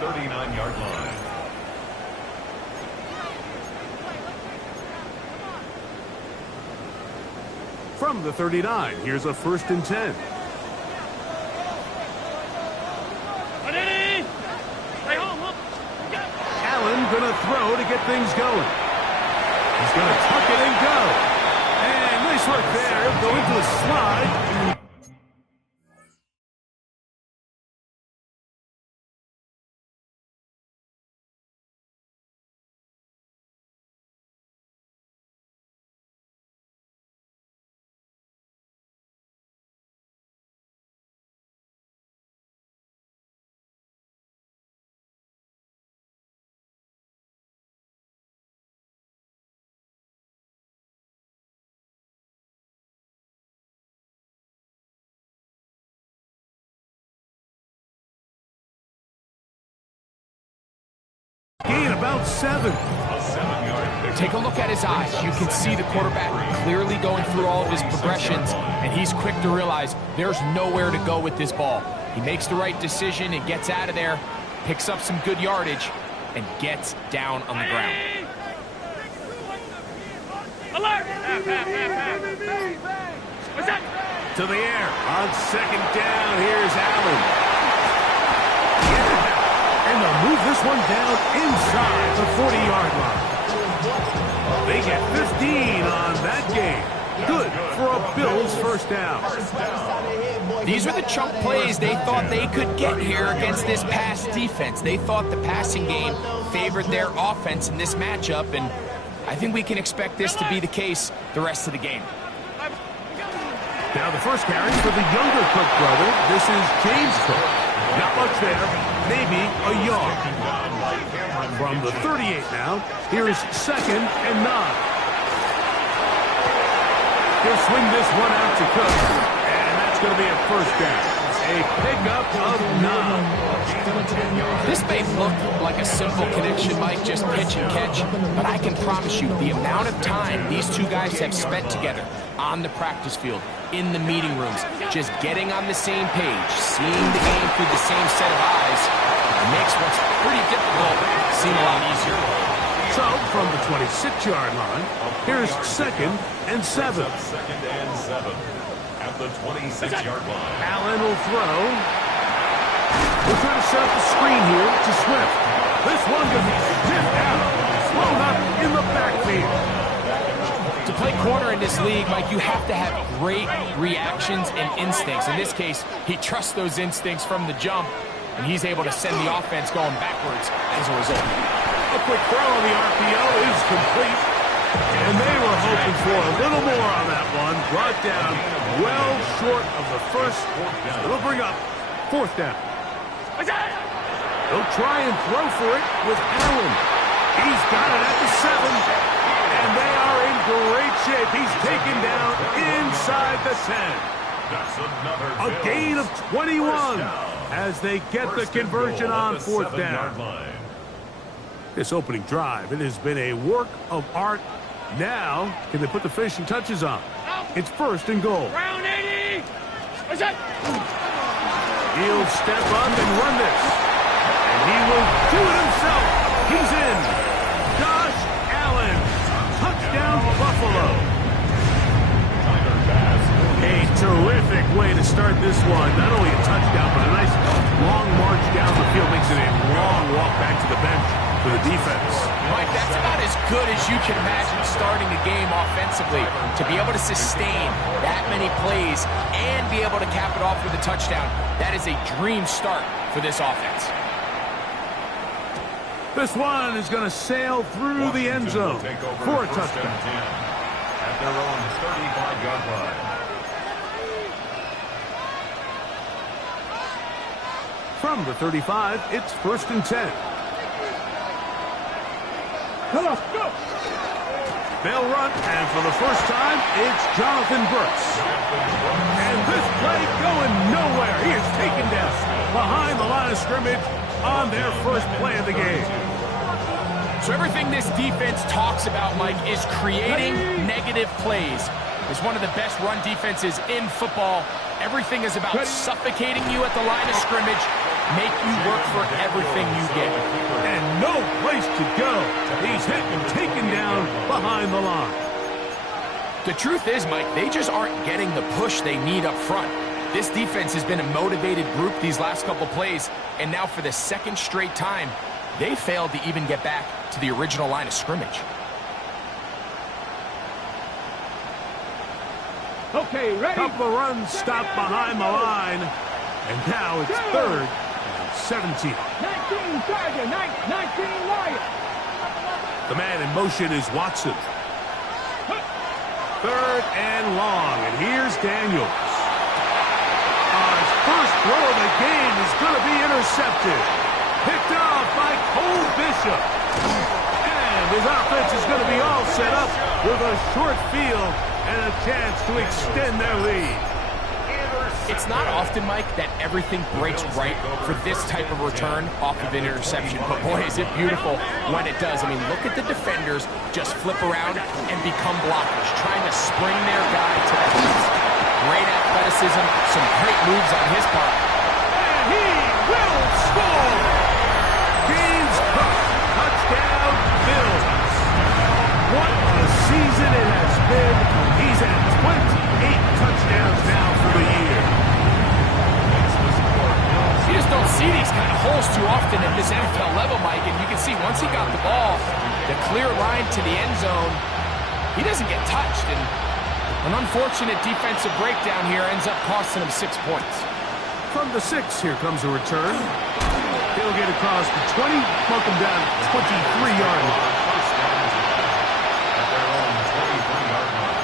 39-yard line. From the 39, here's a 1st and 10. Allen gonna throw to get things going. He's gonna tuck it and go. And nice work there. Go into the slide. Gain about 7. Take a look at his eyes. You can see the quarterback clearly going through all of his progressions, and he's quick to realize there's nowhere to go with this ball. He makes the right decision and gets out of there, picks up some good yardage, and gets down on the ground. Alert! To the air. On 2nd down, here's Allen. And they'll move this one down inside the 40-yard line. They get 15 on that game. Good for a Bills 1st down. These are the chunk plays they thought they could get here against this pass defense. They thought the passing game favored their offense in this matchup, and I think we can expect this to be the case the rest of the game. Now the first carry for the younger Cook brother. This is James Cook. Not much there, maybe a yard. From the 38 now, here's 2nd and 9. He'll swing this one out to Cook, and that's going to be a 1st down. A pickup of 9. This may look like a simple connection, Mike, just pitch and catch, but I can promise you the amount of time these two guys have spent together on the practice field, in the meeting rooms, just getting on the same page, seeing the game through the same set of eyes, makes what's pretty difficult seem a lot easier. So, from the 26-yard line, here's 2nd and 7. At the 26-yard line. Allen will throw. We'll try to set up the screen here to Swift. This one gonna be sniffed out, thrown up in the backfield. To play corner in this league, Mike, you have to have great reactions and instincts. In this case, he trusts those instincts from the jump, and he's able to send the offense going backwards as a result. A quick throw on the RPO is complete. And they were hoping for a little more on that one. Brought down well short of the first. It'll bring up 4th down. They'll try and throw for it with Allen. He's got it at the 7. And they are in great shape. He's taken down inside the 10. A gain of 21 as they get the conversion on 4th down. This opening drive, it has been a work of art. Now, can they put the finishing touches on? It's 1st and goal. Round 80! What's that? He'll step up and run this. And he will do it himself. He's in. Josh Allen. Touchdown, Buffalo. A terrific way to start this one. Not only a touchdown, but a nice long march down the field. Makes it a long walk back to the bench for the defense. Mike, that's about as good as you can imagine starting a game offensively. To be able to sustain that many plays and be able to cap it off with a touchdown, that is a dream start for this offense. This one is going to sail through the end zone for a touchdown. At their own 35-yard line. From the 35, it's 1st and 10. They'll run, and for the first time, it's Jonathan Brooks. And this play going nowhere. He is taken down behind the line of scrimmage on their first play of the game. So everything this defense talks about, Mike, is creating negative plays. It's one of the best run defenses in football. Everything is about suffocating you at the line of scrimmage, make you work for everything you get. And no place to go. He's hit and taken down behind the line. The truth is, Mike, they just aren't getting the push they need up front. This defense has been a motivated group these last couple plays, and now for the second straight time, they failed to even get back to the original line of scrimmage. Okay, ready? Couple of runs stopped behind the line, and now it's third and 17. 19 Tiger, 19 Lion. The man in motion is Watson. Third and long, and here's Daniels. His first throw of the game is going to be intercepted. Picked off by Cole Bishop. And his offense is going to be all set up with a short field and a chance to extend their lead. It's not often, Mike, that everything breaks right for this type of return off of an interception. But boy, is it beautiful when it does. I mean, look at the defenders just flip around and become blockers, trying to spring their guy to the hands. Great athleticism, some great moves on his part. And he will score! James Cook, touchdown, Bills. What a season it has been. He's at 28 touchdowns now for the year. You just don't see these kind of holes too often at this NFL level, Mike. And you can see once he got the ball, the clear line to the end zone, he doesn't get touched. And an unfortunate defensive breakdown here ends up costing him 6 points. From the 6, here comes a return. He'll get across the 20, mark him down 23-yard line. At their own 23-yard line.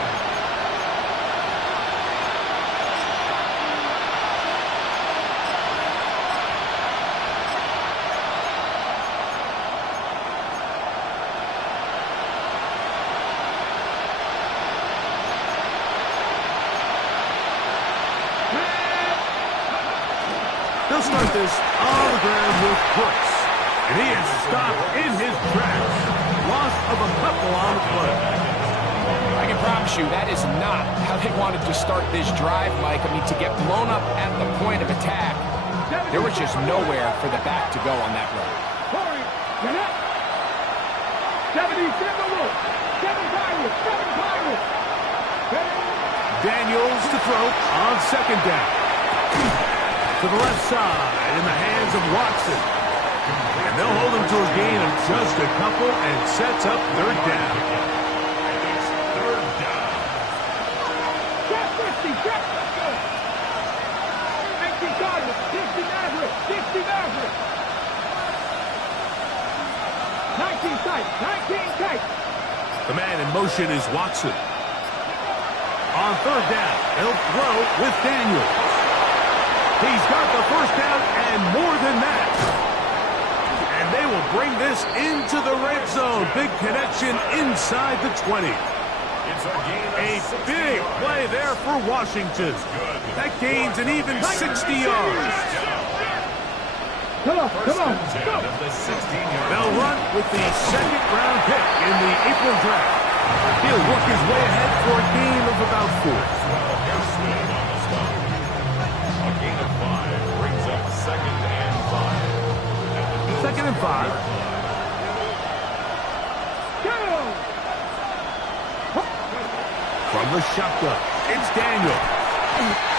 They'll start this on the ground with Brooks. And he is stopped in his tracks. Loss of a couple on the play. I can promise you that is not how they wanted to start this drive, Mike. I mean, to get blown up at the point of attack, there was just nowhere for the back to go on that run. Corey, get up. 77 Wolf. 7 Pirates. 7 Pirates. Daniels to throw on second down. To the left side in the hands of Watson. And they'll hold him to a gain of just a couple and sets up third down. It's third down. Check 50. Check. 19 Cardinals. 60 Maverick. 60 Maverick. 19 tight. 19 tight. The man in motion is Watson. On third down, he'll throw with Daniels. He's got the first down and more than that. And they will bring this into the red zone. Big connection inside the 20. It's a gain of 60 big yards. play there for Washington. That gains an even 60 yards. Come on. Come on. First and 10 at the 16-yard They'll run with the second-round pick in the April draft. He'll work his way ahead for a gain of about 4. Smith on the stop. A gain of 5 brings up second and 5. Second and 5. From the shotgun, it's Daniel.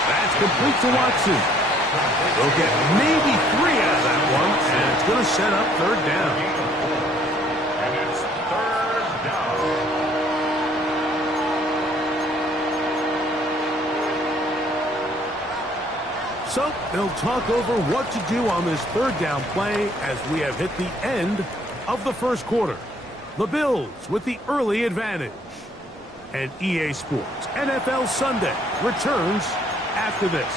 That's complete to Watson. They'll get maybe 3 out of that one, and it's going to set up third down. And it's third down. So they'll talk over what to do on this third down play as we have hit the end of the first quarter. The Bills with the early advantage. And EA Sports NFL Sunday returns after this.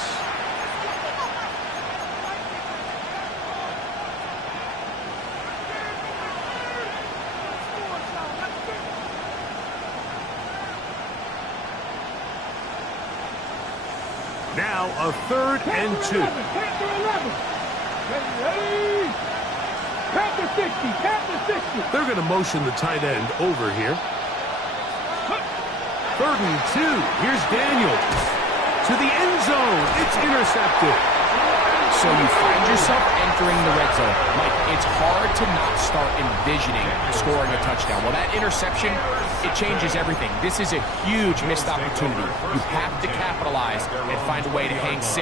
Now a third and 2. Panther 11. Ready. Panther 60. Panther 60. They're going to motion the tight end over here. Third and 2. Here's Daniels. To the end zone. It's intercepted. So you find yourself entering the red zone. Mike, it's hard to not start envisioning scoring a touchdown. Well, that interception, it changes everything. This is a huge missed opportunity. You have to capitalize and find a way to hang 6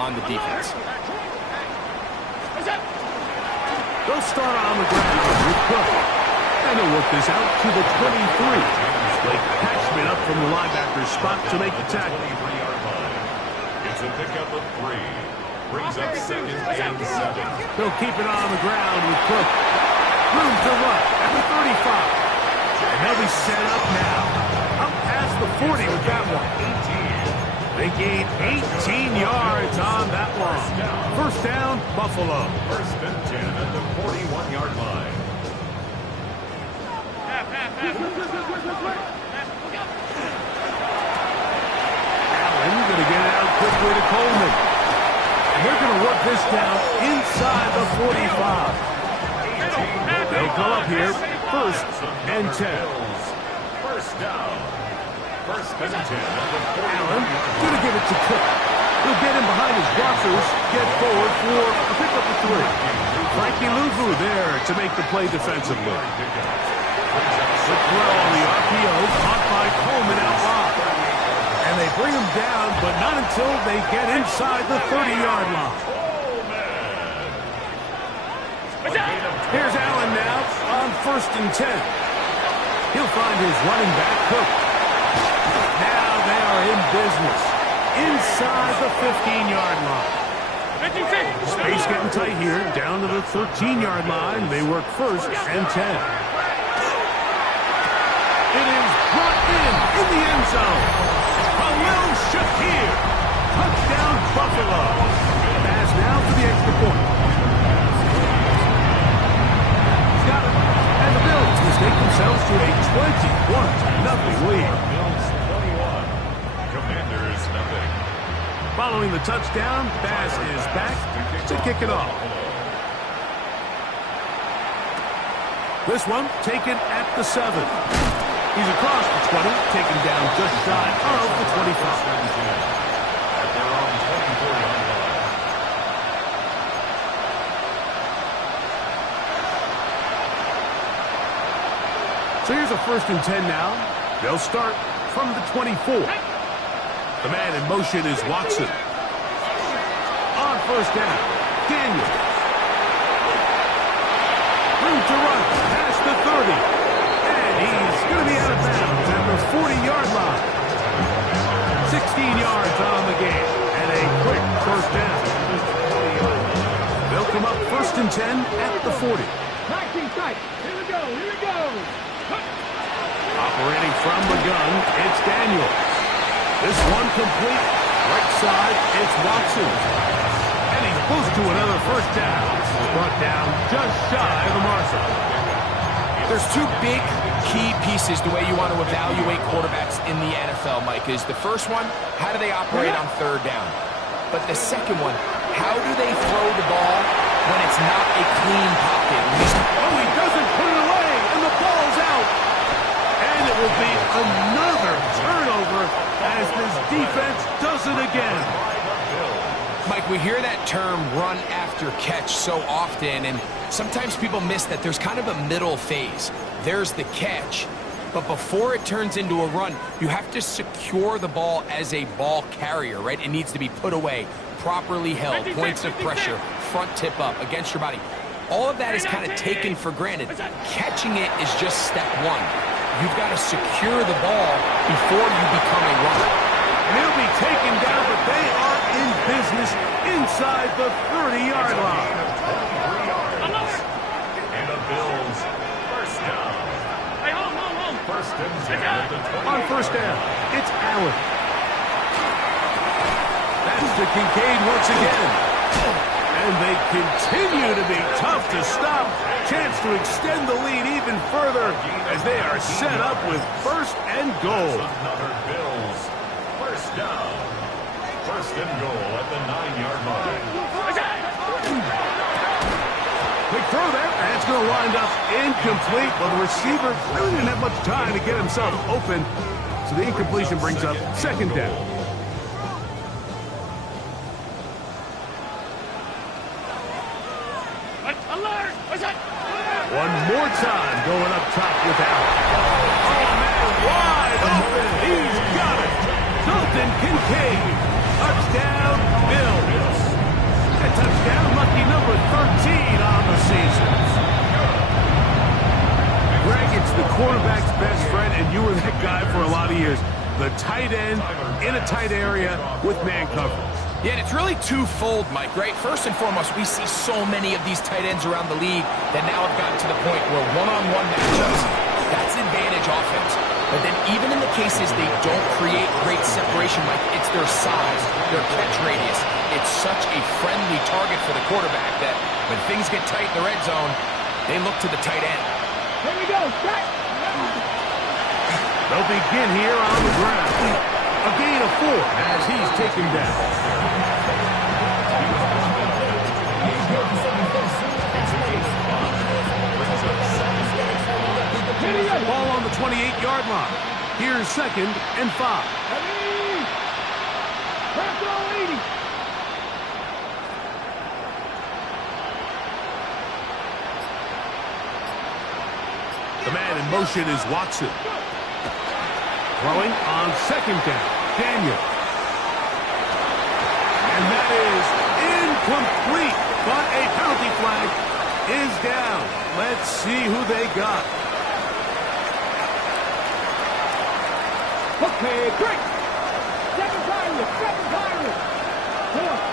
on the defense. They'll start on the ground with Cook. And they'll work this out to the 23. Blake Patchman up from the linebacker's spot to make the tackle. It's a pickup of 3. Brings up 2nd and 7. They'll keep it on the ground with Cook. Room to run at the 35. And they'll be set up now. Up past the 40 with that one. They gain 18 yards on that one. First down, Buffalo. 1st and 10 at the 41-yard line. Allen going to get it out quickly to Coleman. And they're going to work this down inside the 45. They'll come up here, 1st and 10. First down. 1st and 10 at the 41-yard Allen line. going to give it to Cook. He'll get him behind his blockers, get forward for a pickup of 3. Frankie Luvu there to make the play defensively. The throw on the RPO, caught by Coleman out wide. And they bring him down, but not until they get inside the 30-yard line. Here's Allen now on 1st and 10. He'll find his running back, Cook. Now they are in business inside the 15-yard line. Space getting tight here, down to the 13-yard line. They work 1st and 10. It is brought in the end zone. Khalil Shakir. Touchdown, Buffalo. Pass now for the extra point. He's got it. And the Bills mistake themselves to a 21-0 lead. Bills 21. Commanders nothing. Following the touchdown, Bass is back to kick it off. This one taken at the 7. He's across the 20, taken down just shy of the 25. At their own 24-yard line. So here's a 1st and 10 now. They'll start from the 24. The man in motion is Watson. On 1st down, Daniel. Room to run, past the 30. He's going to be out of bounds at the 40-yard line. 16 yards on the game and a quick 1st down. They'll come up 1st and 10 at the 40. 19 tight. Here we go. Here we go. Operating from the gun, it's Daniel. This one complete. Right side, it's Watson. And he's close to another 1st down. Brought down just shy of the marker. There's 2 big key pieces the way you want to evaluate quarterbacks in the NFL, Mike, is the first one, how do they operate on 3rd down? But the second one, how do they throw the ball when it's not a clean pocket? Oh, he doesn't put it away, and the ball's out. And it will be another turnover as this defense does it again. Mike, we hear that term run after catch so often, and sometimes people miss that there's kind of a middle phase. There's the catch, but before it turns into a run, you have to secure the ball as a ball carrier, right? It needs to be put away, properly held, points of pressure, front tip up against your body. All of that is kind of taken for granted. Catching it is just step 1. You've got to secure the ball before you become a runner. And he'll be taken down, but they are in business inside the 30-yard line. And the Bills, 1st down. 1st and 10 at the 20. On 1st down, it's Allen. That's to Kincaid once again. And they continue to be tough to stop. Chance to extend the lead even further as they are set up with 1st and goal. Another Bills, 1st down. 1st and goal at the 9-yard line. Quick throw there, and it's going to wind up incomplete. Well, the receiver really didn't have much time to get himself open, so the incompletion brings up 2nd down. more time going up top with Allen. Oh, man, wide open. He's got it. Dalton Kincaid. Touchdown, Bills. A touchdown, lucky number 13 on the season. Greg, it's the quarterback's best friend, and you were that guy for a lot of years. The tight end in a tight area with man coverage. Yeah, and it's really twofold, Mike, right? First and foremost, we see so many of these tight ends around the league that now have gotten to the point where one-on-one matchups, that's advantage offense. But then even in the cases they don't create great separation, Mike, it's their size, their catch radius. It's such a friendly target for the quarterback that when things get tight in the red zone, they look to the tight end. Here we go. Back. They'll begin here on the ground. A gain of 4 as he's taken down. Ball on the 28-yard line. Here's 2nd and 5. The man in motion is Watson. Throwing on 2nd down. Daniel. And that is incomplete. But a penalty flag is down. Let's see who they got. Okay, great. Second Tigers.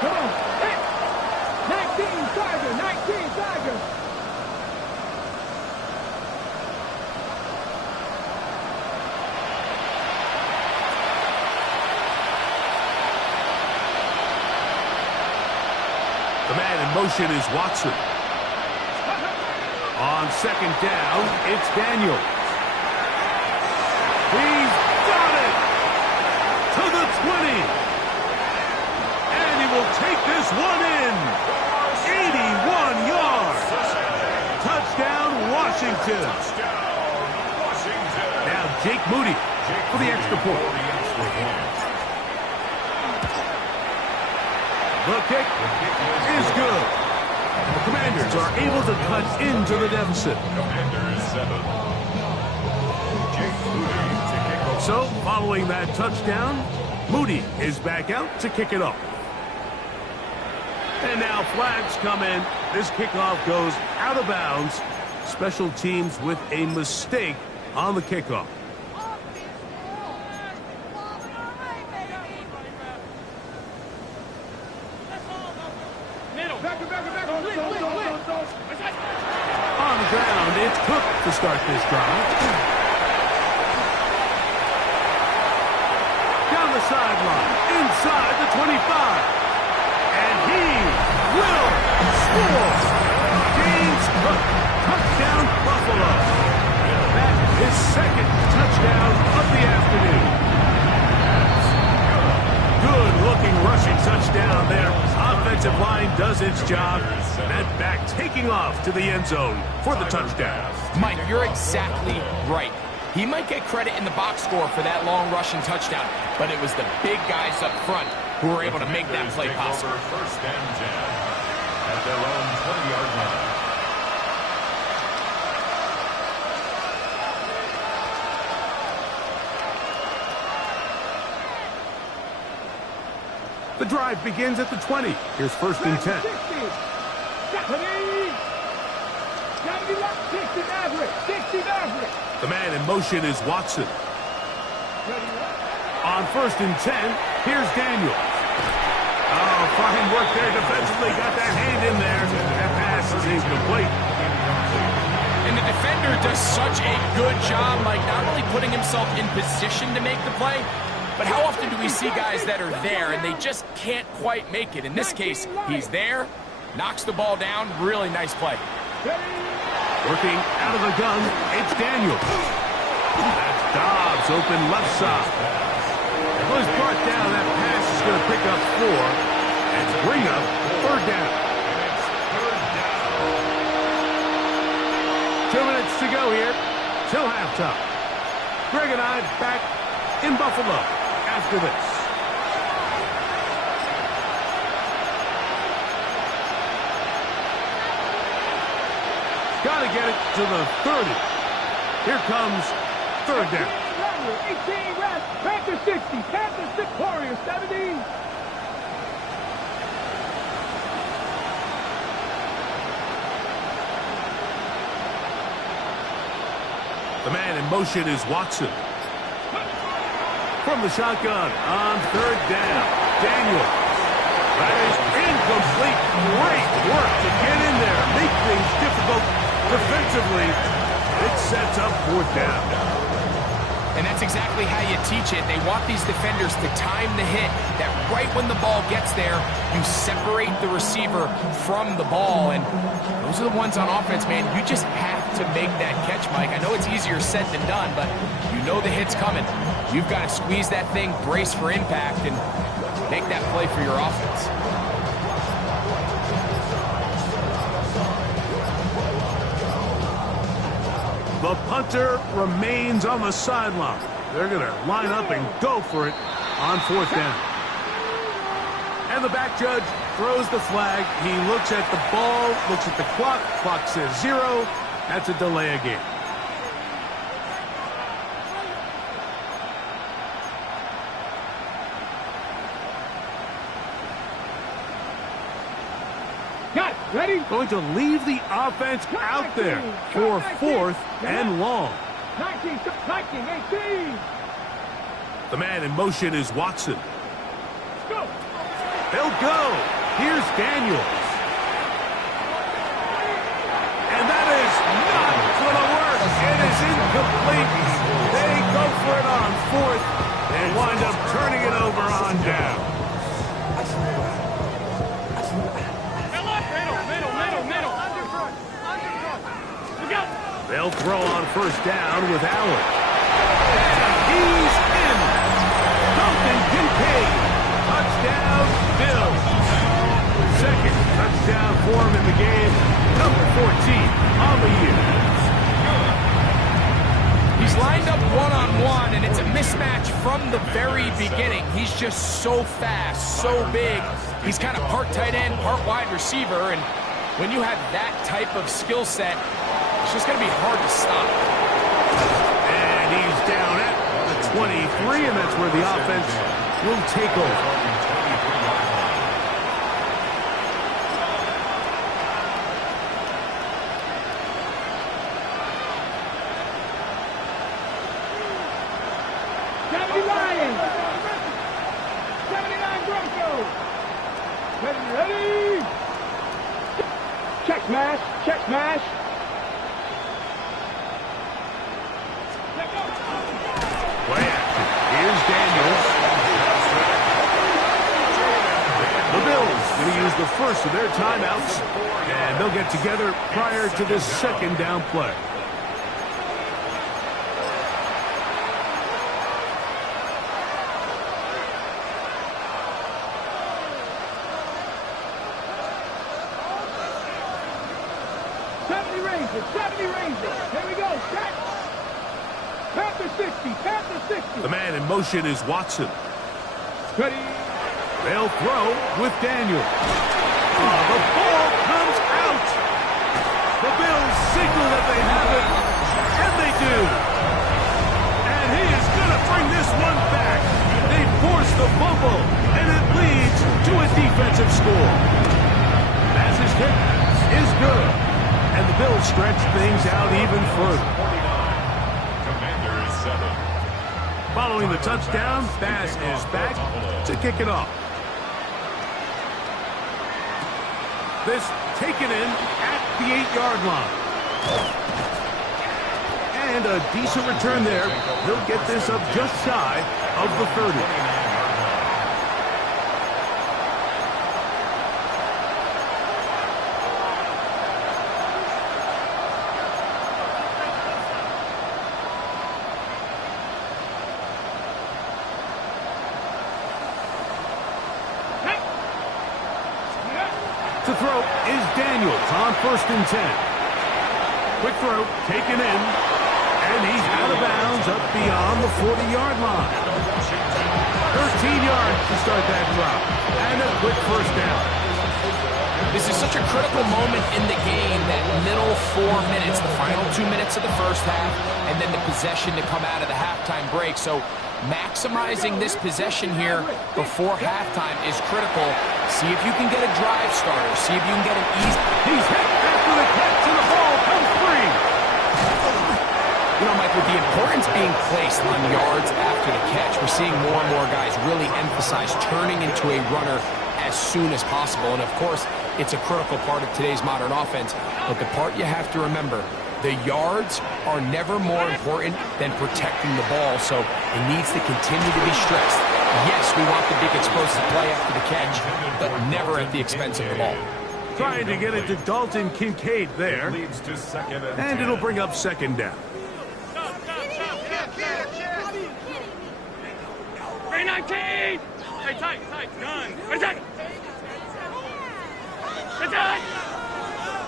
Come on. Hey. 19 Tigers. The man in motion is Watson. On 2nd down, it's Daniel. He's got it to the 20. And he will take this one in. 81 yards. Touchdown, Washington. Now Jake Moody for the extra point. The kick is good. The Commanders are able to cut into the deficit. So, following that touchdown, Moody is back out to kick it off. And now flags come in. This kickoff goes out of bounds. Special teams with a mistake on the kickoff. On the ground, it's Cook to start this drive. Down the sideline, inside the 25. And he will score. James Cook, touchdown Buffalo. That is 2nd touchdown of the afternoon. Good-looking rushing touchdown there. Offensive line does its job. That back taking off to the end zone for the touchdown. Mike, you're exactly right. He might get credit in the box score for that long rushing touchdown, but it was the big guys up front who were able to make that play possible. 1st and 10 at their own 20-yard line. The drive begins at the 20. Here's 1st and 10. The man in motion is Watson. On 1st and 10, here's Daniel. Oh, fine work there defensively. Got that hand in there. That pass is incomplete. And the defender does such a good job, like not only putting himself in position to make the play, but how often do we see guys that are there and they just can't quite make it? In this case, he's there, knocks the ball down. Really nice play. Working out of the gun, it's Daniel. That's Dobbs open left side. Well, he's brought down. That pass is going to pick up 4 and bring up 3rd down. 2 minutes to go here till halftime. Greg and I back in Buffalo after this. Got to get it to the 30. Here comes third down. 18 rest. Panther 60. Panther 6. Warriors 70. The man in motion is Watson. From the shotgun on third down, Daniel. That is incomplete. Great work to get in there, make things difficult defensively. It sets up fourth down. And that's exactly how you teach it. They want these defenders to time the hit, that right when the ball gets there, you separate the receiver from the ball. And those are the ones on offense, man. You just have to make that catch, Mike. I know it's easier said than done, but you know the hit's coming. You've got to squeeze that thing, brace for impact, and make that play for your offense. The punter remains on the sideline. They're going to line up and go for it on fourth down. And the back judge throws the flag. He looks at the ball, looks at the clock. Clock says 0. That's a delay of game. Got it. Ready? Going to leave the offense out there for fourth and long. 19, 18. The man in motion is Watson. Go. He'll go. Here's Daniels. And that is not going to work. It is incomplete. They go for it on fourth and wind up turning it over on down. They'll throw on first down with Allen. And he's in. Dalton Kincaid. Touchdown, Bills. Second touchdown for him in the game. Number 14 on the year. He's lined up one-on-one, and it's a mismatch from the very beginning. He's just so fast, so big. He's kind of part tight end, part wide receiver, and when you have that type of skill set, it's just going to be hard to stop. And he's down at the 23, and that's where the offense will take over. Ready? Check smash. Check smash. Play action. Here's Daniels. The Bills going to use the first of their timeouts, and they'll get together prior to this second down play. Here we go. Set. Panther 60. Panther 60. The man in motion is Watson. Ready. They'll throw with Daniel. Oh, the ball comes out. The Bills signal that they have it, and they do. And he is going to bring this one back. They force the fumble, and it leads to a defensive score. As his kick is good. And the Bills stretch things out even further. Commanders 7. Following the touchdown, Bass is back to kick it off. This taken in at the 8-yard line. And a decent return there. He'll get this up just shy of the 30. To throw is Daniels on 1st and 10. Quick throw, taken in, and he's out of bounds up beyond the 40-yard line. 13 yards to start that drop, and a quick first down. This is such a critical moment in the game, that middle 4 minutes, the final 2 minutes of the first half, and then the possession to come out of the halftime break. So maximizing this possession here before halftime is critical. See if you can get a drive starter. See if you can get an easy... He's hit after the catch, and the ball comes free. You know, Mike, with the importance being placed on yards after the catch, we're seeing more and more guys really emphasize turning into a runner as soon as possible. And, of course, it's a critical part of today's modern offense. But the part you have to remember, the yards are never more important than protecting the ball, so it needs to continue to be stressed. Yes, we want the big explosive play after the catch, but never at the expense of the ball. Trying to get it to Dalton Kincaid there. And it'll bring up second down. 319! Hey, tight, gun. Attack! Attack!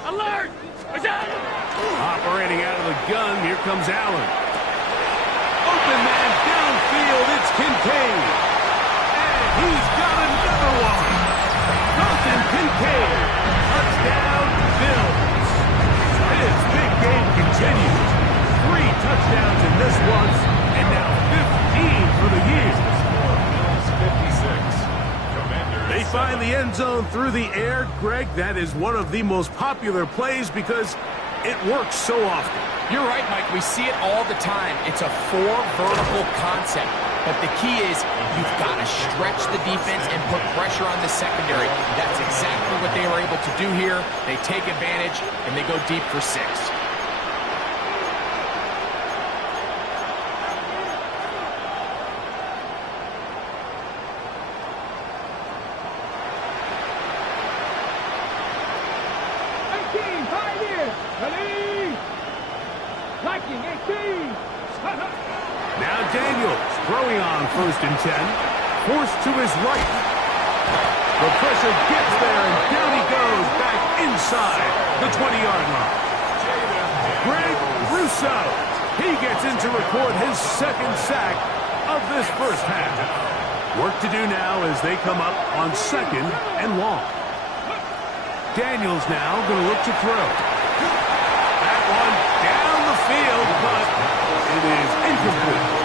Alert! Attack! Operating out of the gun, here comes Allen. Open man downfield, it's Kincaid. And he's got another one. Dalton Kincaid. Touchdown, Bills. His big game continues. 3 touchdowns in this one, and now 15 for the year. They find the end zone through the air. Greg, that is one of the most popular plays because it works so often. You're right, Mike. We see it all the time. It's a 4 vertical concept. But the key is you've got to stretch the defense and put pressure on the secondary. That's exactly what they were able to do here. They take advantage, and they go deep for 6. Now Daniels throwing on 1st and 10. Forced to his right. The pressure gets there, and down he goes back inside the 20-yard line. Greg Russo. He gets in to record his 2nd sack of this first half. Work to do now as they come up on 2nd and long. Daniels now going to look to throw. That one down the field, but it is incomplete.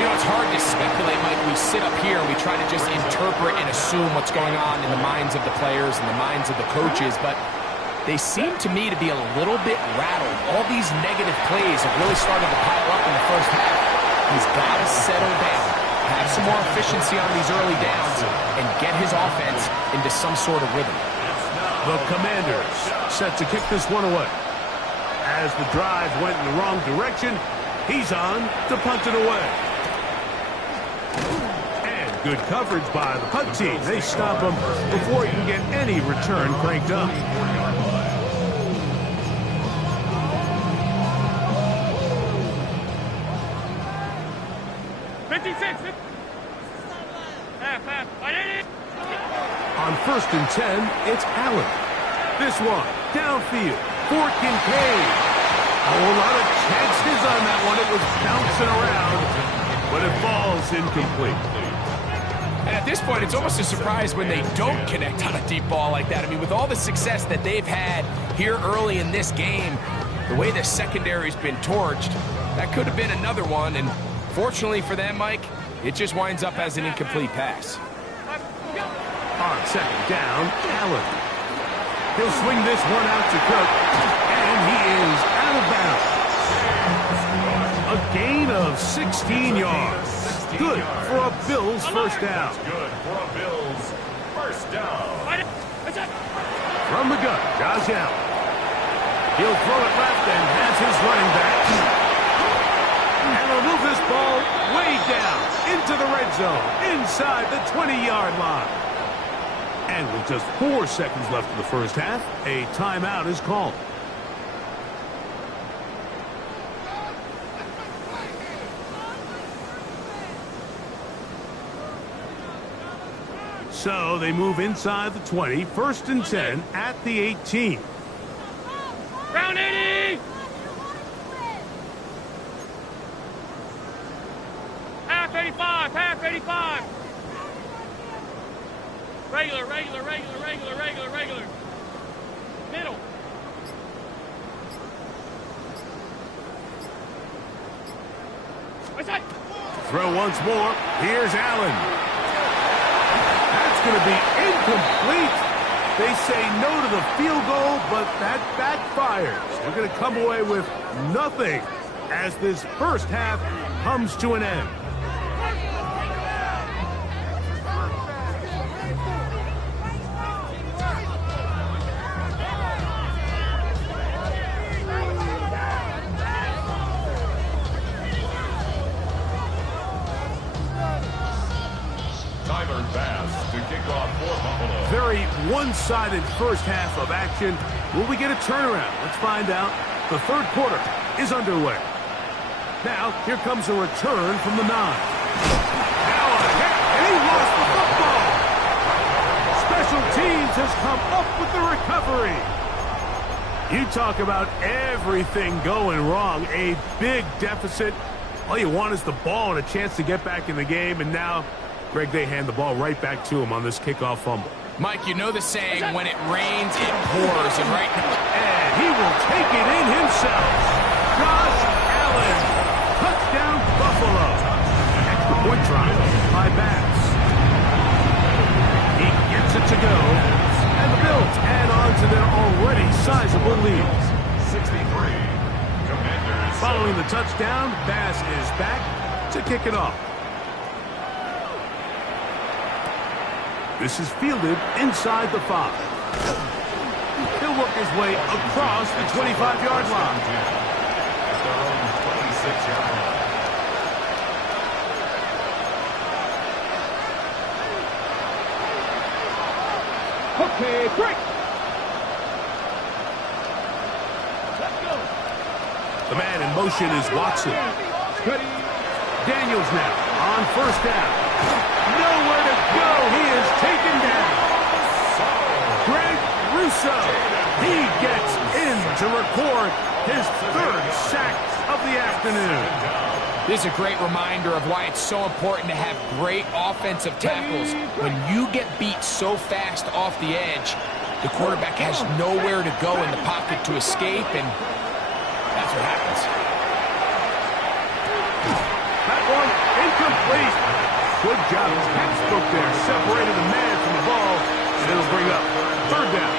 You know, it's hard to speculate, Mike. We sit up here and we try to just interpret and assume what's going on in the minds of the players and the minds of the coaches, but they seem to me to be a little bit rattled. All these negative plays have really started to pile up in the first half. He's got to settle down, have some more efficiency on these early downs, and get his offense into some sort of rhythm. The Commanders set to kick this one away. As the drive went in the wrong direction, he's on to punt it away. And good coverage by the punt team. They stop him before he can get any return cranked up. On 1st and 10, it's Allen. This one, downfield, for Kincaid. A whole lot of chances on that one. It was bouncing around, but it falls incomplete. And at this point, it's almost a surprise when they don't connect on a deep ball like that. I mean, with all the success that they've had here early in this game, the way the secondary's been torched, that could have been another one. And fortunately for them, Mike, it just winds up as an incomplete pass. On 2nd down, Allen. He'll swing this one out to Cook, and he is out of bounds. A gain of 16 yards. Good for a Bills first down. Good for a Bills first down. From the gun, Josh Allen. He'll throw it left and has his running back. And he'll move this ball way down into the red zone, inside the 20-yard line. And with just 4 seconds left in the first half, a timeout is called. So they move inside the 20, 1st and 10 at the 18. Round 80! Half 85, half 85. Regular. Throw once more. Here's Allen. That's going to be incomplete. They say no to the field goal, but that backfires. They're going to come away with nothing as this first half comes to an end. Very one-sided first half of action. Will we get a turnaround? Let's find out. The third quarter is underway. Now, here comes a return from the 9. Now a hit, and he lost the football. Special teams has come up with the recovery. You talk about everything going wrong. A big deficit. All you want is the ball and a chance to get back in the game, and now Greg, they hand the ball right back to him on this kickoff fumble. Mike, you know the saying, when it rains, it pours. And right now, and he will take it in himself. Josh Allen. Touchdown, Buffalo. Extra point try by Bass. He gets it to go. And the Bills add on to their already sizable lead. 63. Commanders. Following the touchdown, Bass is back to kick it off. This is fielded inside the 5. He'll work his way across the 25-yard line. At their own 26-yard line. Okay, break. Let's go. The man in motion is Watson. Daniels now on first down. Nowhere to go. He is taken down. Greg Russo. He gets in to record his third sack of the afternoon. this is a great reminder of why it's so important to have great offensive tackles. When you get beat so fast off the edge, the quarterback has nowhere to go in the pocket to escape, and that's what happens. That one incomplete. Good job. Textbook there. Separated the man from the ball, and it'll bring up third down.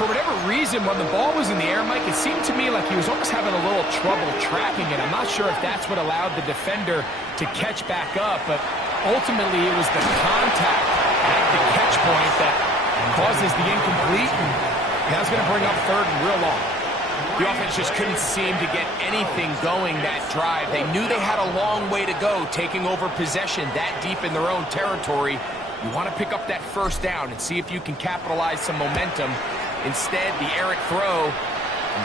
For whatever reason, when the ball was in the air, Mike, it seemed to me like he was almost having a little trouble tracking it. I'm not sure if that's what allowed the defender to catch back up, but ultimately it was the contact at the catch point that causes the incomplete, and that's going to bring up third and real long. The offense just couldn't seem to get anything going that drive. They knew they had a long way to go, taking over possession that deep in their own territory. You want to pick up that first down and see if you can capitalize some momentum. Instead, the Eric throw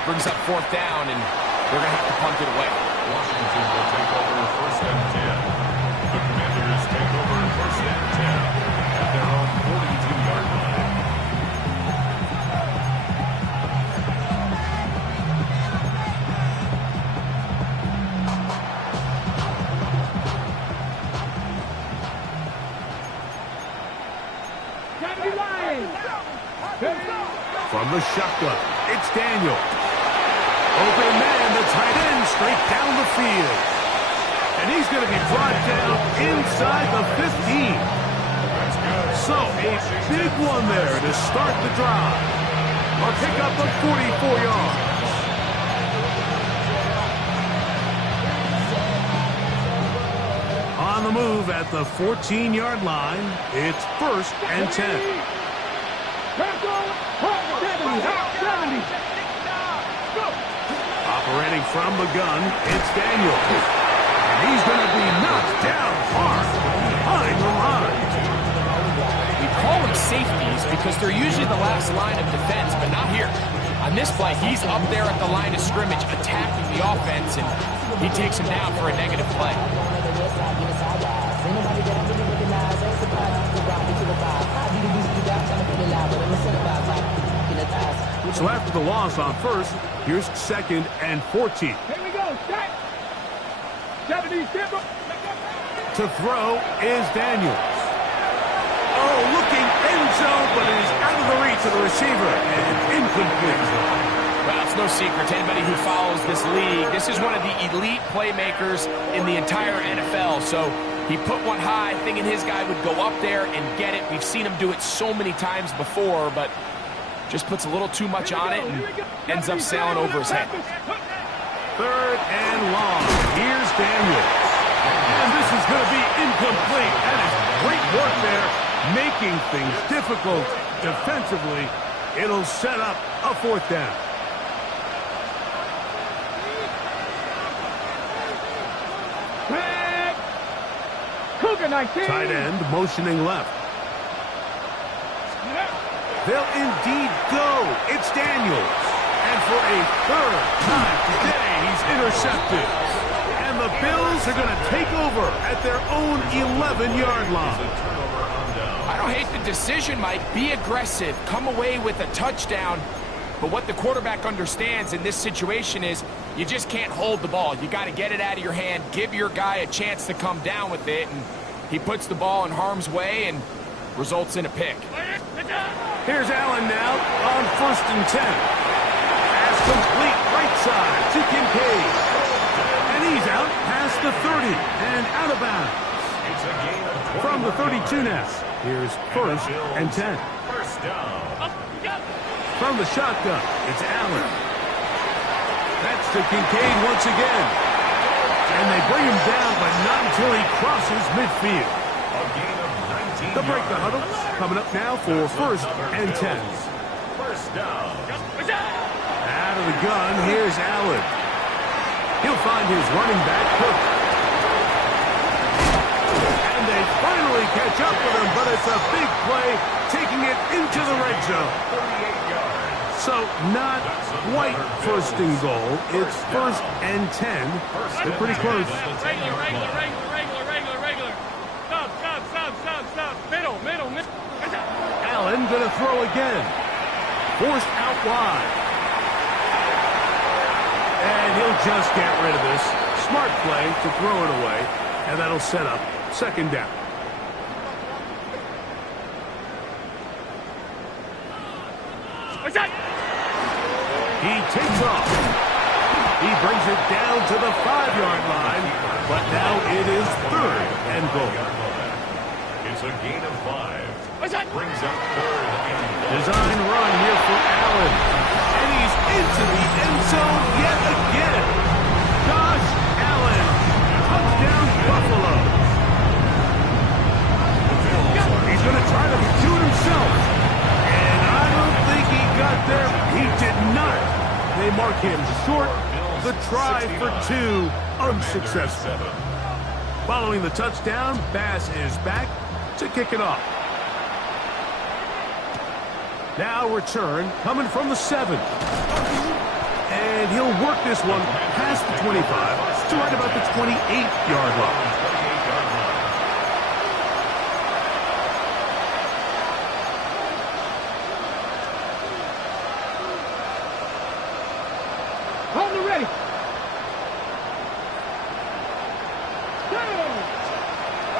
brings up fourth down, and they're going to have to punt it away. Washington will take over first and 10. The Commanders take over first and 10 at their own 42-yard line. From the shotgun, it's Daniel. Open man, the tight end, straight down the field. And he's going to be brought down inside the 15. So, a big one there to start the drive. A pickup of 44 yards. On the move at the 14-yard line, it's first and 10. Operating from the gun, it's Daniel. And he's going to be knocked down hard behind the line. We call them safeties because they're usually the last line of defense, but not here. On this play, he's up there at the line of scrimmage attacking the offense, and he takes him down for a negative play. So after the loss on first, here's second and 14. Here we go, set. 70, To throw is Daniels. Oh, looking end zone, but it is out of the reach of the receiver and incomplete. Well, it's no secret to anybody who follows this league. This is one of the elite playmakers in the entire NFL. So he put one high, thinking his guy would go up there and get it. We've seen him do it so many times before, but just puts a little too much on it and ends up sailing over his head. 3rd and long. Here's Daniels. And this is going to be incomplete. That is great work there, making things difficult defensively. It'll set up a 4th down. Tight end motioning left. They'll indeed go. It's Daniels. And for a 3rd time today, he's intercepted. And the Bills are going to take over at their own 11-yard line. I don't hate the decision, Mike. Be aggressive. Come away with a touchdown. But what the quarterback understands in this situation is you just can't hold the ball. You got to get it out of your hand, give your guy a chance to come down with it, and he puts the ball in harm's way and results in a pick. Here's Allen now on 1st and 10. Pass complete right side to Kincaid. And he's out past the 30 and out of bounds. From the 32 now, here's 1st and 10. From the shotgun, it's Allen. That's to Kincaid once again. And they bring him down, but not until he crosses midfield. They'll break the huddle. Coming up now for 1st and 10. Out of the gun, here's Allen. He'll find his running back, Cook. And they finally catch up with him, but it's a big play, taking it into the red zone. So not quite 1st and goal. It's 1st and 10. They're pretty close. Regular. Stop. Middle. Allen going to throw again. Forced out wide. And he'll just get rid of this. Smart play to throw it away. And that'll set up 2nd down. He takes off. He brings it down to the 5-yard line. But now it is 3rd and goal. It's a gain of 5. Brings up 3rd and goal. Design run here for Allen. And he's into the end zone yet again. Josh Allen. Touchdown Buffalo. He's going to try to do it himself. And I don't think he got there. He did not. They mark him short. The try for 2 unsuccessful. Following the touchdown, Bass is back to kick it off. Now return coming from the 7. And he'll work this one past the 25 to right about the 28-yard line. Hold it ready.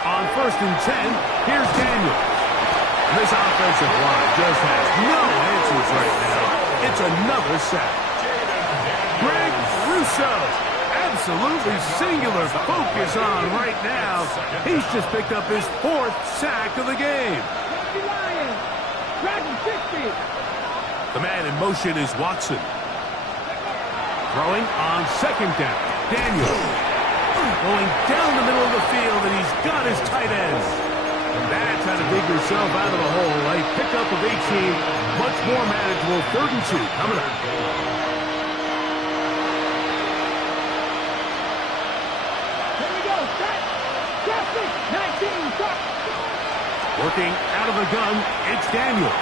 On 1st and 10, here's Daniels. This offensive line just has no answers right now. It's another sack. Greg Russo, absolutely singular focus on right now. He's just picked up his 4th sack of the game. The man in motion is Watson. Throwing on 2nd down. Daniels. Going down the middle of the field, and he's got his tight end. That's how to dig yourself out of the hole. A pickup of 18, much more manageable. 3rd and 2 coming up. Here we go. Set. Traffic. 19. Stop. Working out of the gun, it's Daniels.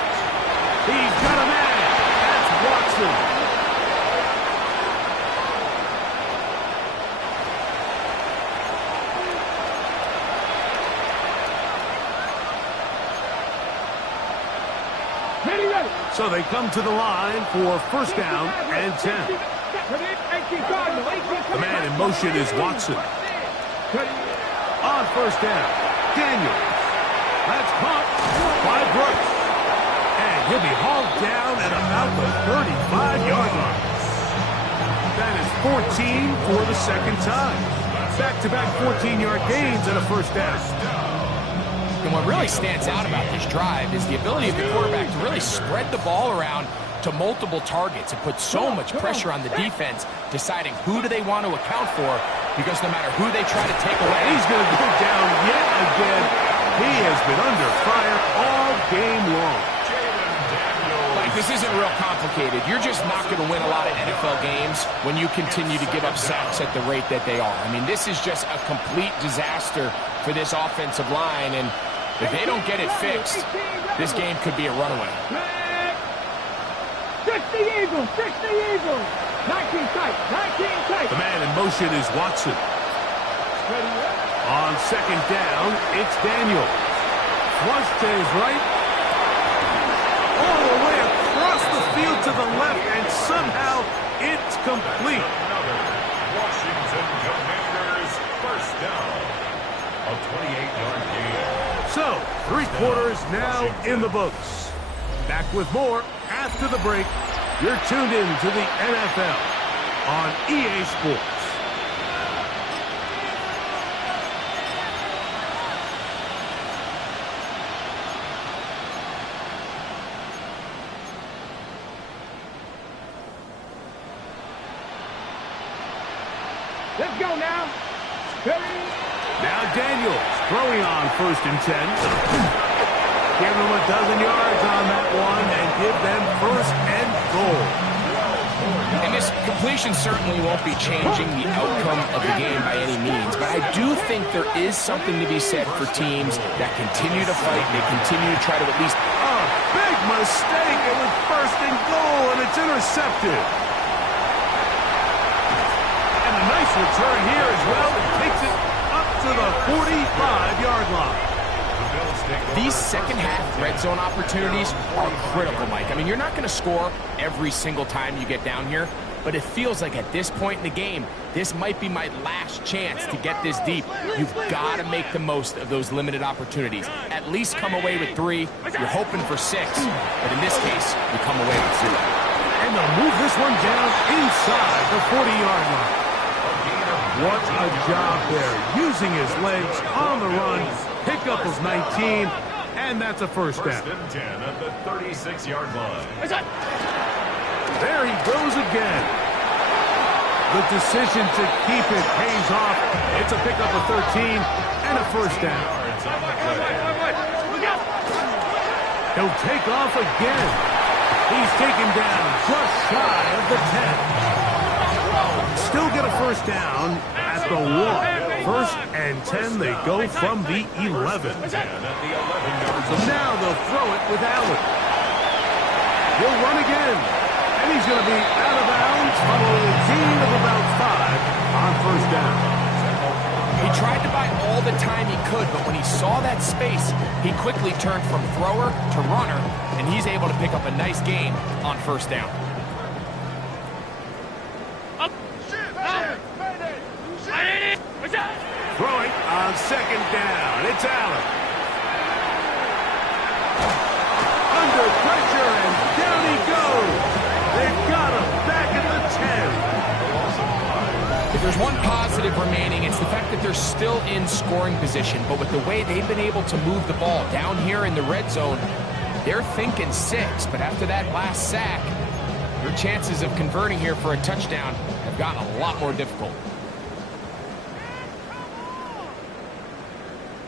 He's got a man. That's Watson. So they come to the line for 1st down and 10. The man in motion is Watson. On 1st down, Daniels. That's caught by Brooks. And he'll be hauled down at about the 35-yard line. That is 14 for the second time. Back-to-back 14-yard gains and a first down. And what really stands out about this drive is the ability of the quarterback to really spread the ball around to multiple targets and put so much pressure on the defense, deciding who do they want to account for, because no matter who they try to take away, he's going to go down yet again. He has been under fire all game long. Like, this isn't real complicated. You're just not going to win a lot of NFL games when you continue to give up sacks at the rate that they are. I mean, this is just a complete disaster for this offensive line, and if they don't get it fixed, this game could be a runaway. 60 Eagles, 60 Eagles. 19 tight, 19 tight. The man in motion is Watson. On second down, it's Daniel. Flush to his right. All the way across the field to the left, and somehow it's complete. Washington Commanders first down. A 28-yard gain. So, 3 quarters now in the books. Back with more after the break. You're tuned in to the NFL on EA Sports. Let's go now. Now Daniels throwing on 1st and 10. Give them a dozen yards on that one and give them 1st and goal. And this completion certainly won't be changing the outcome of the game by any means, but I do think there is something to be said for teams that continue to fight. They continue to try to at least... A big mistake. It was 1st and goal, and it's intercepted. And a nice return here as well. It takes it up to the 45-yard line. These second-half red zone opportunities are critical, Mike. I mean, you're not going to score every single time you get down here, but it feels like at this point in the game, this might be my last chance to get this deep. You've got to make the most of those limited opportunities. At least come away with 3. You're hoping for 6, but in this case, you come away with 0. And they'll move this one down inside the 40-yard line. What a job there, using his legs on the run. Pickup of 19, and that's a first down. 1st and 10 at the 36-yard line. There he goes again. The decision to keep it pays off. It's a pickup of 13 and a first down. He'll take off again. He's taken down just shy of the 10. Still get a first down at the 1. 1st and 10, they go from the 11. So now they'll throw it with Allen. He'll run again. And he's going to be out of bounds following a gain of about 5 on 1st down. He tried to buy all the time he could, but when he saw that space, he quickly turned from thrower to runner, and he's able to pick up a nice gain on 1st down. Throwing on 2nd down. It's Allen. Under pressure, and down he goes. They've got him back at the 10. If there's one positive remaining, it's the fact that they're still in scoring position. But with the way they've been able to move the ball down here in the red zone, they're thinking 6. But after that last sack, your chances of converting here for a touchdown have gotten a lot more difficult.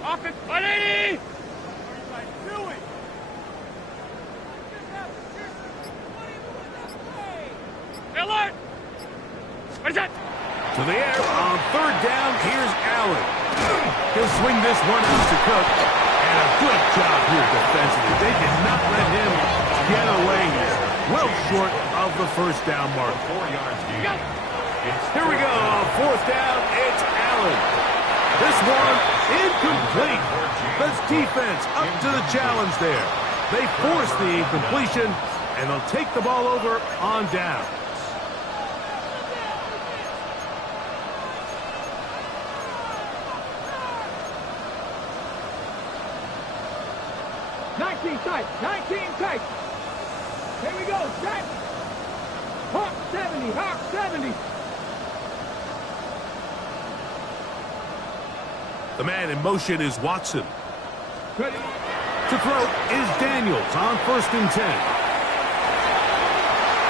Offense, 180! Alert! What is that? To the air on 3rd down. Here's Allen. He'll swing this one out to Cook. And a good job here defensively. They did not let him get away here. Well short of the 1st down mark. 4 yards gain. Here we go. On 4th down, it's Allen. This one incomplete. The defense up to the challenge there. They force the incompletion, and they'll take the ball over on down. Tight, 19 tight. Here we go, set. Hawk 70, Hawk 70. The man in motion is Watson. Ready. To throw is Daniels on 1st and 10.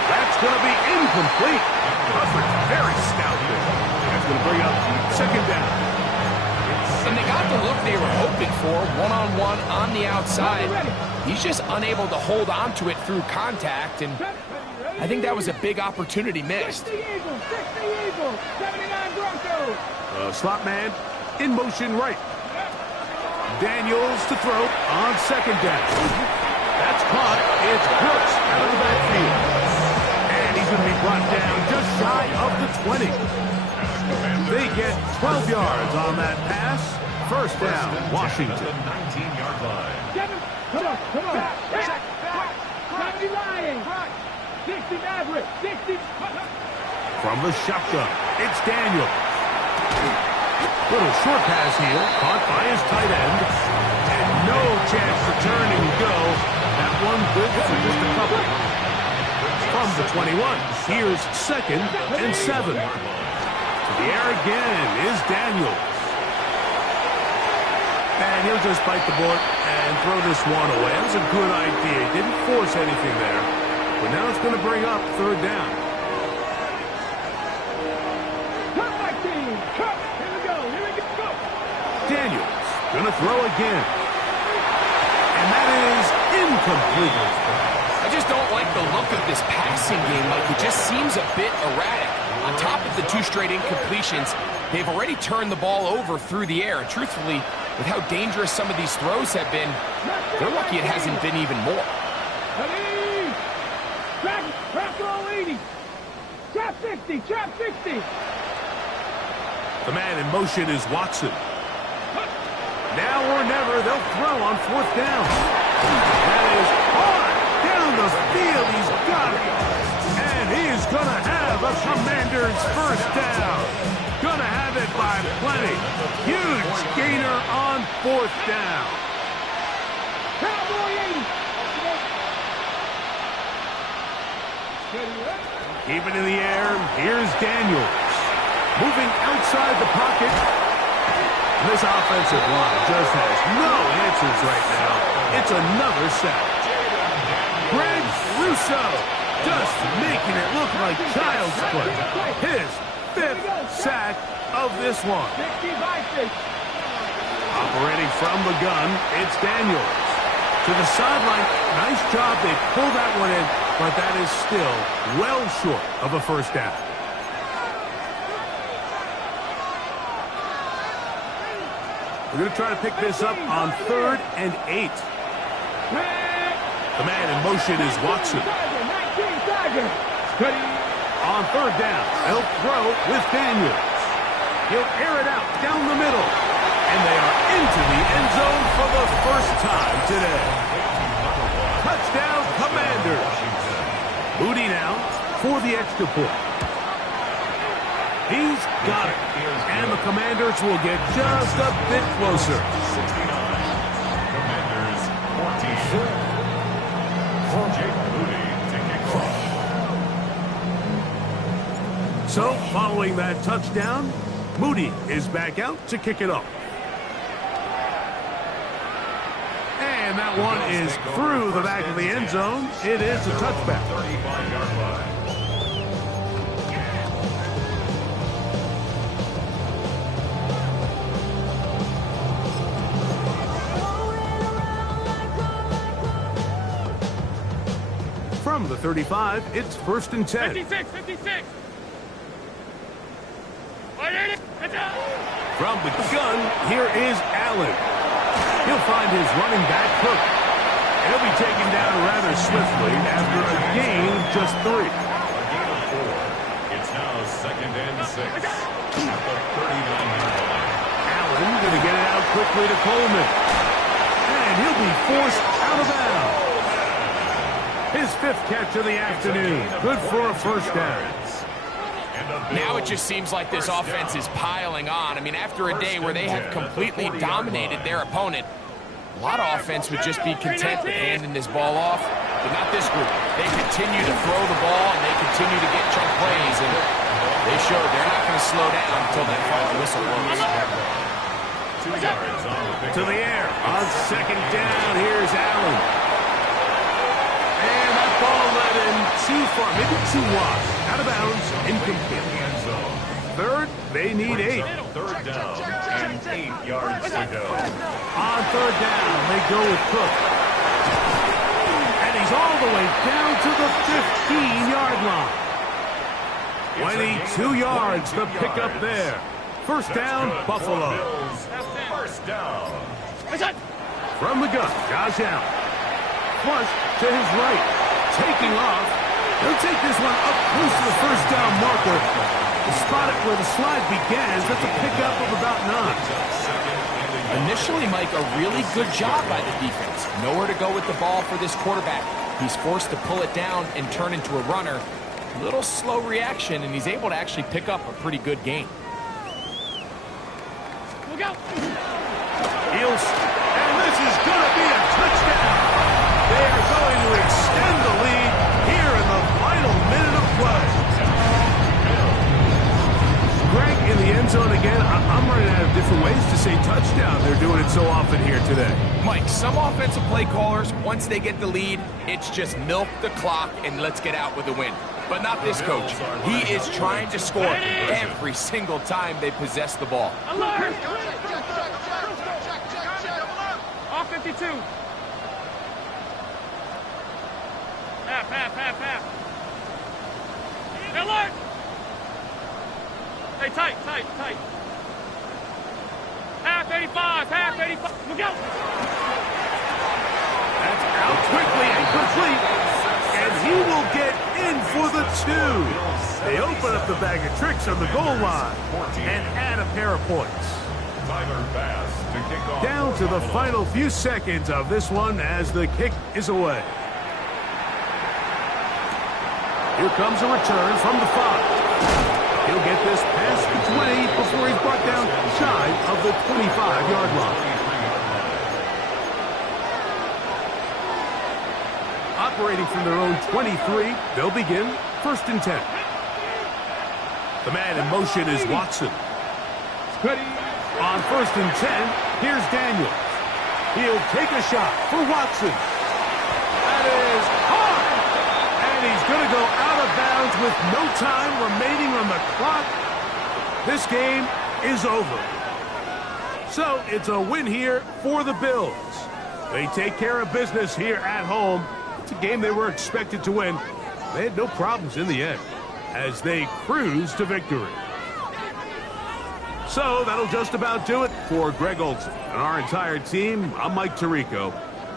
That's going to be incomplete. Coverage very stout there. That's going to bring up 2nd down. And they got the look they were hoping for, one-on-one on the outside. He's just unable to hold on to it through contact, and I think that was a big opportunity missed. 60 Eagles, 60 Eagles, 79 Broncos. Slot man in motion right. Daniels to throw on 2nd down. That's caught. It's Brooks out of the backfield. And he's going to be brought down just shy of the 20. They get 12 yards on that pass. 1st down, Washington. 19-yard line. Come on. Back. 70 Lions. 60 Maverick. 60. From the shotgun, it's Daniel. Little short pass here, caught by his tight end. And no chance to turn and go. That one good for just a couple. From the 21, here's 2nd and 7. To the air again is Daniel. And he'll just bite the bullet and throw this one away. That was a good idea. He didn't force anything there. But now it's going to bring up 3rd down. Come, my team. Come. Here we go. Go. Daniels going to throw again. And that is incomplete. I just don't like the look of this passing game. Like, it just seems a bit erratic. On top of the 2 straight incompletions, they've already turned the ball over through the air. And truthfully, with how dangerous some of these throws have been, they're lucky it hasn't been even more. Ready. Back roll 80. Trap 60. The man in motion is Watson. Now or never, they'll throw on 4th down. That is hard down the field. He's got it. And he's going to have a Commander's 1st down. Going to have it by plenty. Huge gainer on 4th down. Cowboy 80. Keep it in the air. Here's Daniels. Moving outside the pocket. This offensive line just has no answers right now. It's another sack. Greg Russo just making it look like child's play. His 5th sack of this one. 60 by 6. Operating from the gun, it's Daniels. To the sideline. Nice job. They pulled that one in, but that is still well short of a 1st down. We're going to try to pick this up on 3rd and 8. The man in motion is Watson. On 3rd down, he'll throw with Daniels. He'll air it out down the middle. And they are into the end zone for the 1st time today. Touchdown, Commanders. Moody now for the extra point. He's got it. And the Commanders will get just a bit closer. 69. Commanders 14. Jake Moody to kick off. So, following that touchdown, Moody is back out to kick it off. And that one is through the back of the end zone. It is a touchback. 35-yard line. From the 35, it's 1st and 10. 56. From the gun, here is Allen. He'll find his running back, Cook. He'll be taken down rather swiftly after a gain of just 3. A gain of 4. It's now 2nd and 6 at the 39-yard line. Allen going to get it out quickly to Coleman. And he'll be forced out of bounds. His 5th catch of the afternoon. Good for a 1st down. Now it just seems like this offense is piling on. I mean, after a day where they have completely dominated their opponent, a lot of offense would just be content with handing this ball off. But not this group. They continue to throw the ball, and they continue to get chunk plays. And they show they're not going to slow down until that final whistle blows. 2 yards on the pick. To the air. On second down, here's Allen. And that ball led in too far, maybe too wide. Out of bounds, incomplete. End zone. Third, they need 8. Third down and 8 yards to go. On third down, they go with Cook. And he's all the way down to the 15-yard line. 22 yards to pick up there. First down, Buffalo. First down. From the gun, Josh Allen. Flush to his right. Taking off. He'll take this one up close to the first down marker. The spot where the slide begins, that's a pickup of about 9. Initially, Mike, a really good job by the defense. Nowhere to go with the ball for this quarterback. He's forced to pull it down and turn into a runner. Little slow reaction, and he's able to actually pick up a pretty good gain. Look out! And this is going to be a touchdown. They are going to extend the lead here in the final minute of play. Greg, in the end zone again. I'm running out of different ways to say touchdown. They're doing it so often here today. Mike, some offensive play callers, once they get the lead, it's just milk the clock and let's get out with a win. But not this coach. He is trying to score every single time they possess the ball. Alert! All 52. Half. Alert! Hey, tight. Half 85. Look out! That's out quickly and complete. And he will get in for the 2. They open up the bag of tricks on the goal line and add a pair of points. Down to the final few seconds of this one as the kick is away. Here comes a return from the 5. He'll get this past the 20 before he's brought down shy of the 25-yard line. Operating from their own 23, they'll begin first and 10. The man in motion is Watson. On first and 10, here's Daniels. He'll take a shot for Watson. That is hard. And he's going to go out of bounds with no time remaining on the clock. This game is over. So it's a win here for the Bills. They take care of business here at home. It's a game they were expected to win. They had no problems in the end as they cruise to victory. So that'll just about do it for Greg Olson and our entire team. I'm Mike Tirico.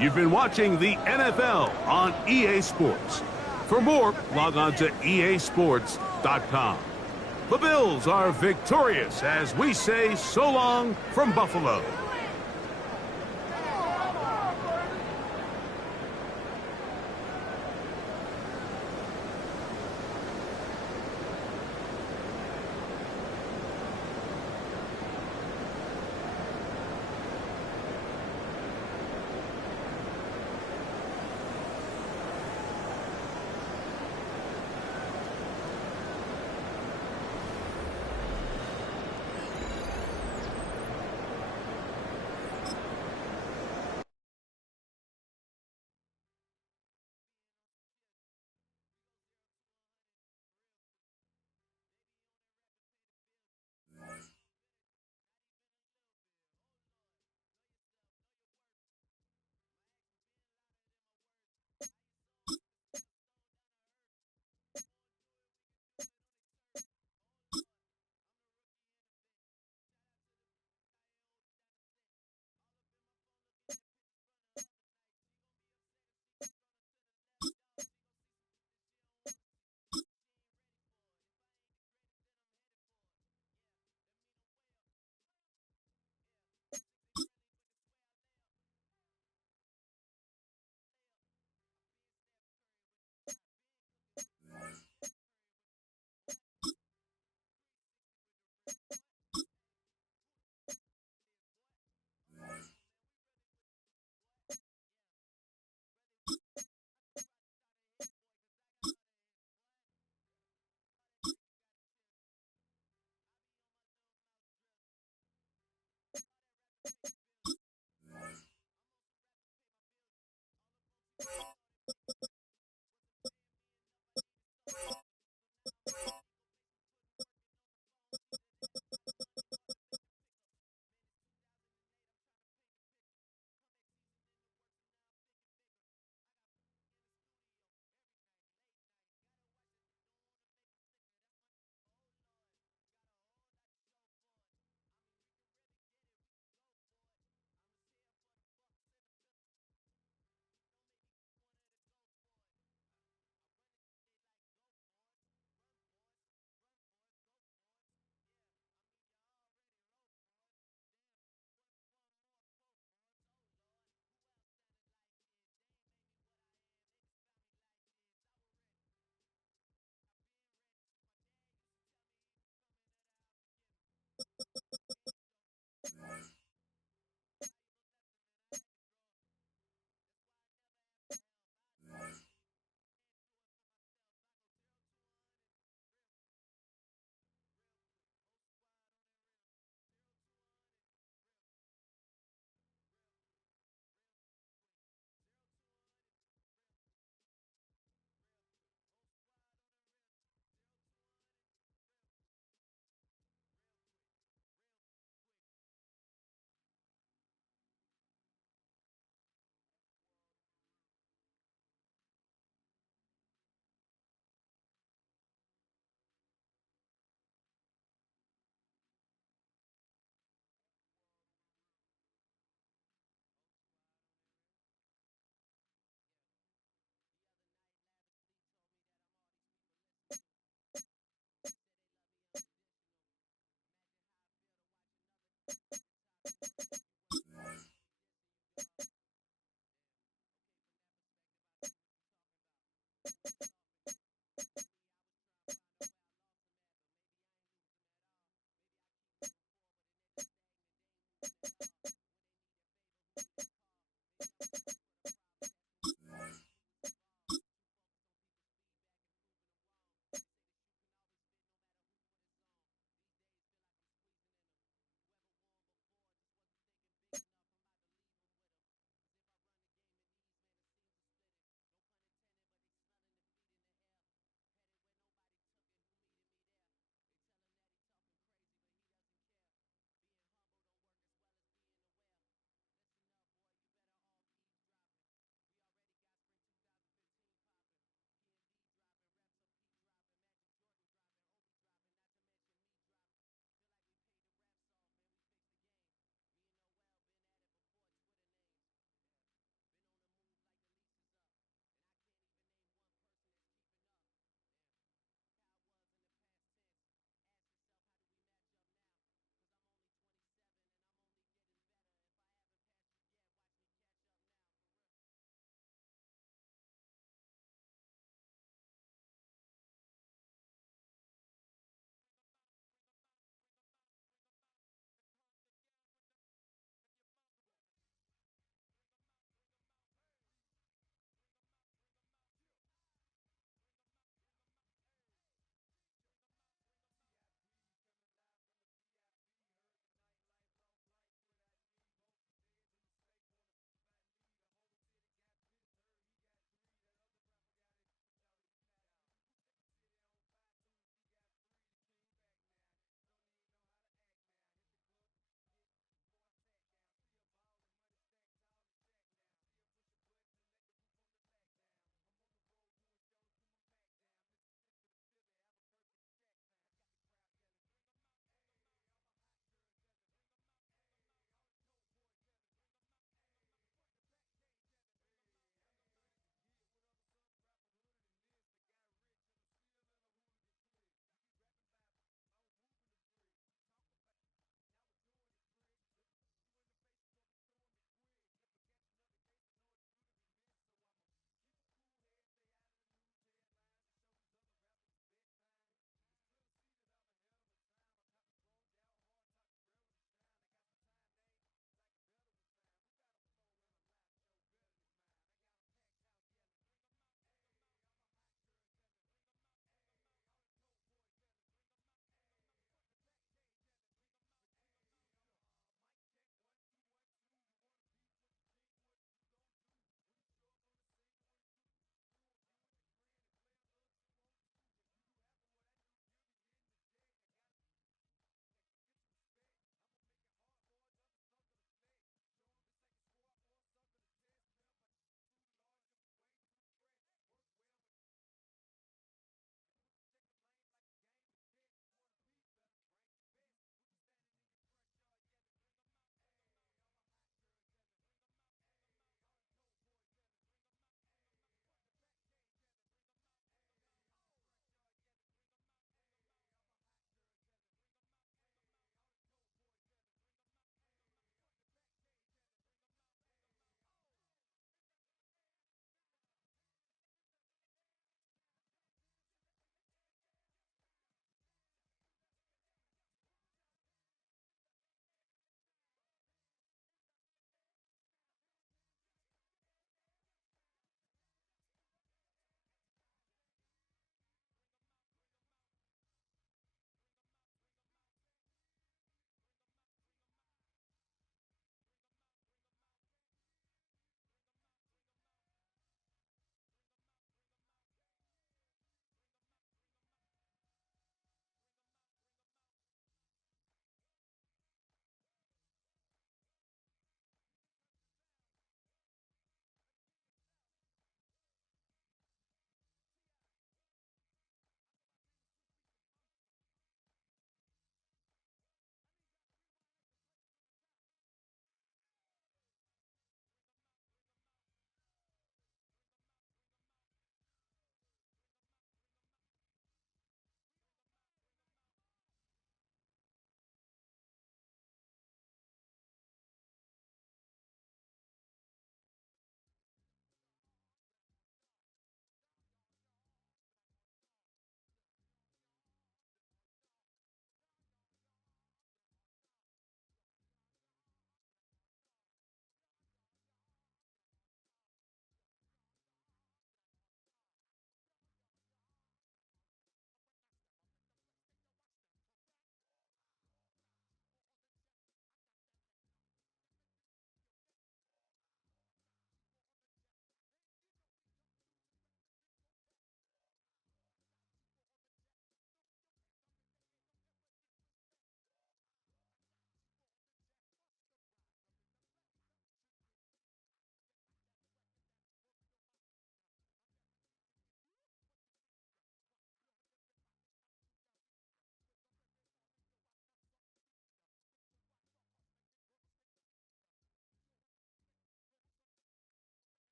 You've been watching the NFL on EA Sports. For more, log on to easports.com. The Bills are victorious as we say so long from Buffalo.